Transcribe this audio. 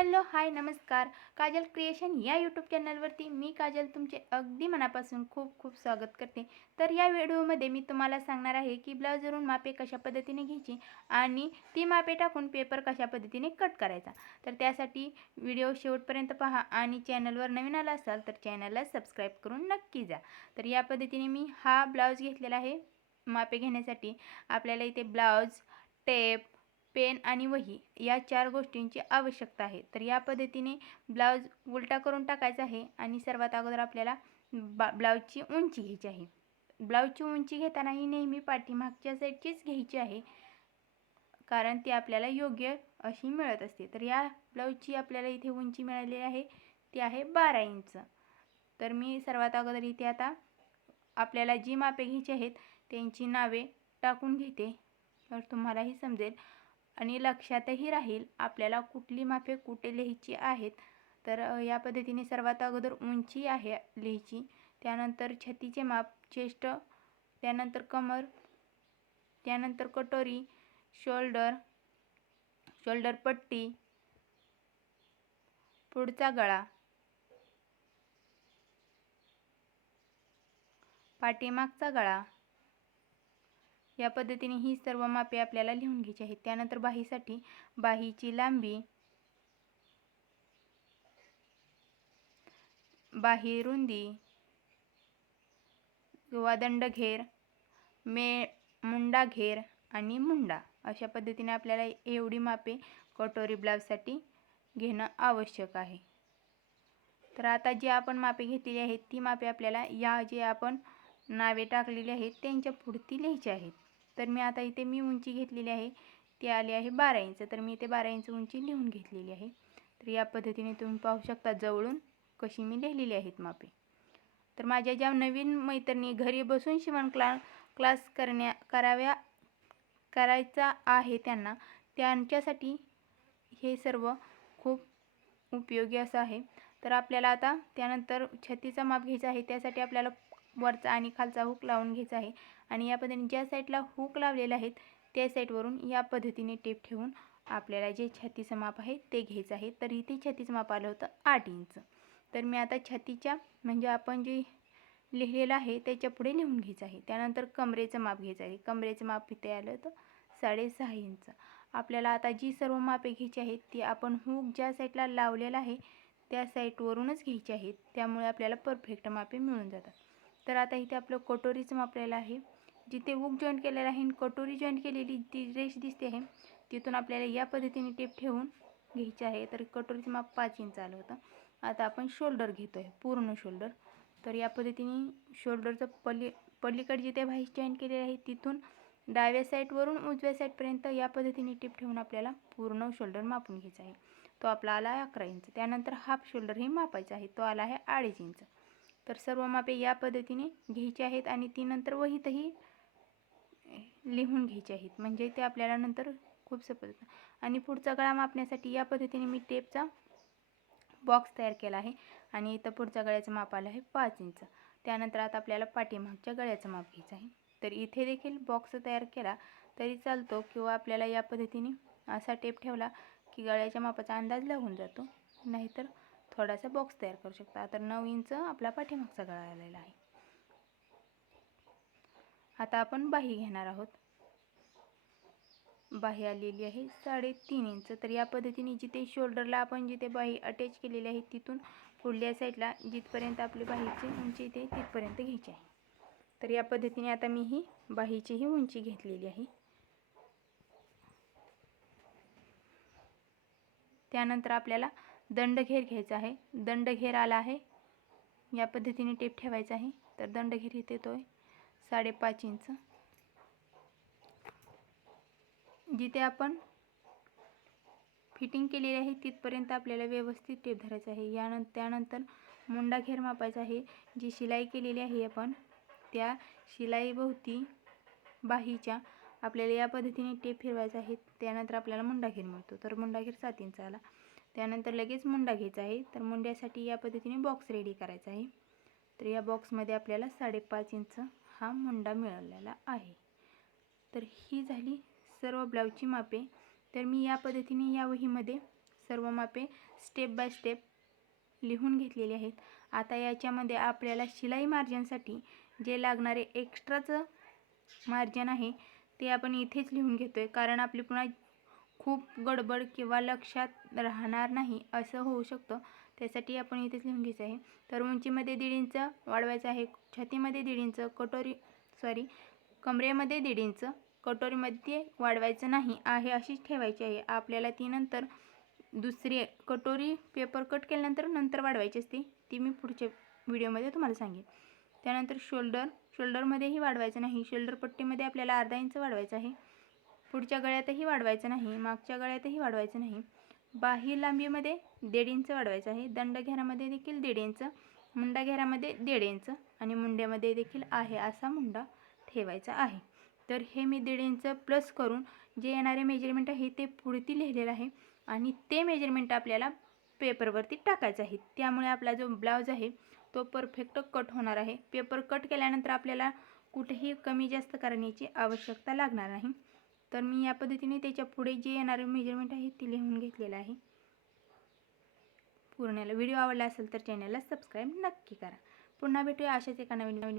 Hello hi नमस्कार. Kajal creation या YouTube चॅनलवरती मी काजल तुमचे अगदी मनापासून खूप खूप स्वागत करते. तर या व्हिडिओमध्ये मी तुम्हाला सांगणार आहे की ब्लाउजवरून मापे कशा पद्धतीने घ्यायची आणि ती मापे टाकून पेपर कशा पद्धतीने कट करायचा. तर त्यासाठी व्हिडिओ शेवटपर्यंत पहा आणि चॅनलवर नवीन आला असाल तर चॅनलला सबस्क्राईब करून नक्की जा. तर या पद्धतीने मी हा ब्लाऊज घेतलेला आहे. मापे घेण्यासाठी आपल्याला इथे ब्लाऊज टेप पेन आणि वही या चार गोष्टींची आवश्यकता आहे. तर या पद्धतीने ब्लाऊज उलटा करून टाकायचा आहे आणि सर्वात अगोदर आपल्याला बा ब्लाऊजची उंची घ्यायची आहे. ब्लाऊजची उंची घेताना ही नेहमी पाठीमागच्या साईडचीच घ्यायची आहे. कारण ती आपल्याला योग्य अशी मिळत असते. तर या ब्लाऊजची आपल्याला इथे उंची मिळालेली आहे. ती आहे बारा इंच. तर मी सर्वात अगोदर इथे आता आपल्याला जी मापे घ्यायची आहेत त्यांची नावे टाकून घेते. तर तुम्हालाही समजेल. आणि लक्षातही राहील आपल्याला कुठली मापे कुठे लिहायची आहेत. तर या पद्धतीने सर्वात अगोदर उंची आहे लिहायची. त्यानंतर छतीचे माप चेस्ट त्यानंतर कमर त्यानंतर कटोरी शोल्डर शोल्डर पट्टी पुढचा गळा पाठीमागचा गळा या पद्धतीने ही सर्व मापे आपल्याला लिहून घ्यायची आहेत. त्यानंतर बाहीसाठी बाहीची लांबी बाही रुंदी किंवा दंडघेर मे मुंडा घेर आणि मुंडा अशा पद्धतीने आपल्याला एवढी मापे कटोरी ब्लाउजसाठी घेणं आवश्यक आहे. तर आता जी आपण मापे घेतलेली आहेत ती मापे आपल्याला या जे आपण नावे टाकलेली आहेत त्यांच्या पुढती लिहायची आहेत. तर मी आता इथे मी उंची घेतलेली आहे ती आली आहे बारा इंच. तर मी इथे बारा इंच उंची लिहून घेतलेली आहे. तर या पद्धतीने तुम्ही पाहू शकता जवळून कशी मी लिहिलेली आहेत मापे. तर माझ्या ज्या नवीन मैत्रिणी घरी बसून शिवण क्ला क्लास करण्या कराव्या करायचा आहे त्यांना त्यांच्यासाठी हे सर्व खूप उपयोगी असं आहे. तर आपल्याला आता त्यानंतर छत्तीचा माप घ्यायचा आहे त्यासाठी आपल्याला वरचा आणि खालचा हुक लावून घ्यायचा आहे. आणि या पद्धतीने ज्या साईडला हुक लावलेला आहेत त्या साईडवरून या पद्धतीने टेप ठेवून आपल्याला जे छातीचं माप आहे ते घ्यायचं आहे. तर इथे छातीचं माप आलं होतं आठ इंच. तर मी आता छातीच्या म्हणजे आपण जे लिहिलेलं आहे त्याच्या पुढे लिहून घ्यायचं आहे. त्यानंतर कमरेचं माप घ्यायचं आहे. कमरेचं माप इथे आलं होतं साडेसहा इंच. आपल्याला आता जी सर्व मापे घ्यायची आहेत ती आपण हुक ज्या साईडला लावलेला आहे त्या साईटवरूनच घ्यायची आहेत. त्यामुळे आपल्याला परफेक्ट मापे मिळून जातात. तर आता इथे आपलं कटोरीचं मापलेलं आहे. जिथे हुक जॉईंट केलेलं आहे आणि कटोरी जॉईंट केलेली ती रेश दिसते आहे तिथून आपल्याला या पद्धतीने टेप ठेवून घ्यायची आहे. तर कटोरीचं माप पाच इंच आलं होतं. आता आपण शोल्डर घेतो आहे पूर्ण शोल्डर तर या पद्धतीने शोल्डरचं पल्ली पल्लीकडे जिथे व्हाईस जॉईंट केलेली आहे तिथून डाव्या साईडवरून उजव्या साईडपर्यंत या पद्धतीने टिप ठेवून आपल्याला पूर्ण शोल्डर मापून घ्यायचा आहे. तो आपला आला आहे अकरा इंच त्यानंतर हाफ शोल्डरही मापायचा आहे. तो आला आहे अडीच इंच तर सर्व मापे या पद्धतीने घ्यायची आहेत आणि ती नंतर वहीतही लिहून घ्यायचे आहेत. म्हणजे ते आपल्याला नंतर खूप सोपं आणि पुढचा गळा मापण्यासाठी या पद्धतीने मी टेपचा बॉक्स तयार केला आहे. आणि इथं पुढच्या गळ्याचं माप आलं आहे पाच इंच. त्यानंतर आता आपल्याला पाठीमागच्या गळ्याचं माप घ्यायचं आहे. तर इथे देखील बॉक्स तयार केला तरी चालतो किंवा आपल्याला या पद्धतीने असा टेप ठेवला की गळ्याच्या मापाचा अंदाज लागून जातो. नाहीतर थोडासा बॉक्स तयार करू शकता. तर नऊ इंच आपला पाठीमागचा गळा आलेला आहे. आता आपण बाही घेणार आहोत. बाही आलेली आहे साडेतीन इंच. तर या पद्धतीने जिथे शोल्डरला आपण जिथे बाही अटॅच केलेली आहे तिथून पुढल्या साईडला जिथपर्यंत आपली बाहीची उंची इथे तिथपर्यंत घ्यायची आहे. तर या पद्धतीने आता मी ही बाहीची ही उंची घेतलेली आहे. त्यानंतर आपल्याला दंडघेर घ्यायचा आहे. दंडघेर आला आहे. या पद्धतीने टेप ठेवायचा आहे. तर दंडघेर इथे येतो आहे साडेपाच इंच. जिथे आपण फिटिंग केलेली आहे तिथपर्यंत आपल्याला व्यवस्थित टेप धरायचं आहे. यानं त्यानंतर मुंडा घेर मापायचा आहे. जी शिलाई केलेली आहे आपण त्या शिलाईभोवती बाहीच्या आपल्याला या पद्धतीने टेप फिरवायचा आहे. त्यानंतर आपल्याला मुंडा घेर मिळतो. तर मुंडा घेर सात इंच आला. त्यानंतर लगेच मुंडा घ्यायचा आहे. तर मुंड्यासाठी या पद्धतीने बॉक्स रेडी करायचा आहे. तर या बॉक्समध्ये आपल्याला साडेपाच इंच हा मुंडा मिळालेला आहे. तर ही झाली सर्व ब्लाऊजची मापे. तर मी या पद्धतीने या वहीमध्ये सर्व मापे स्टेप बाय स्टेप लिहून घेतलेली आहेत. आता याच्यामध्ये आपल्याला शिलाई मार्जिनसाठी जे लागणारे एक्स्ट्राचं मार्जिन आहे ते आपण इथेच लिहून घेतो आहे कारण आपली पुन्हा खूप गडबड किंवा लक्षात राहणार नाही असं होऊ शकतं. त्यासाठी आपण इथेच लिहून घ्यायचं आहे. तर उंचीमध्ये दीड इंच वाढवायचं आहे. छातीमध्ये दीड इंच कटोरी सॉरी कमरेमध्ये दीड इंच कटोरीमध्ये वाढवायचं नाही आहे अशीच ठेवायची आहे. आपल्याला ती नंतर दुसरी कटोरी पेपर कट केल्यानंतर नंतर वाढवायची असते. ती मी पुढच्या व्हिडिओमध्ये तुम्हाला सांगेन. त्यानंतर शोल्डर शोल्डरमध्येही वाढवायचं नाही. शोल्डर पट्टीमध्ये आपल्याला अर्धा इंच वाढवायचं आहे. पुढच्या गळ्यातही वाढवायचं नाही मागच्या गळ्यातही वाढवायचं नाही. बाही लांबीमध्ये दीड इंच वाढवायचं आहे. दंड घेरामध्ये देखील दीड इंच मुंडा घेरामध्ये दीड इंच आणि मुंड्यामध्ये देखील आहे असा मुंडा ठेवायचा आहे. तर हे मी दीड इंच प्लस करून जे येणारे मेजरमेंट आहे ते पुढती लिहिलेलं आहे आणि ते मेजरमेंट आपल्याला पेपरवरती टाकायचं आहे. त्यामुळे आपला जो ब्लाऊज आहे तो परफेक्ट कट होणार आहे. पेपर कट केल्यानंतर आपल्याला कुठेही कमी जास्त करण्याची आवश्यकता लागणार नाही. तर मी या पद्धतीने त्याच्या पुढे जे येणारे मेजरमेंट आहे ते लिहून घेतलेलं आहे. पूर्णला व्हिडिओ आवडला असेल तर चॅनलला सबस्क्राईब नक्की करा. पुन्हा भेटूया अशाच एका नवीन नवीन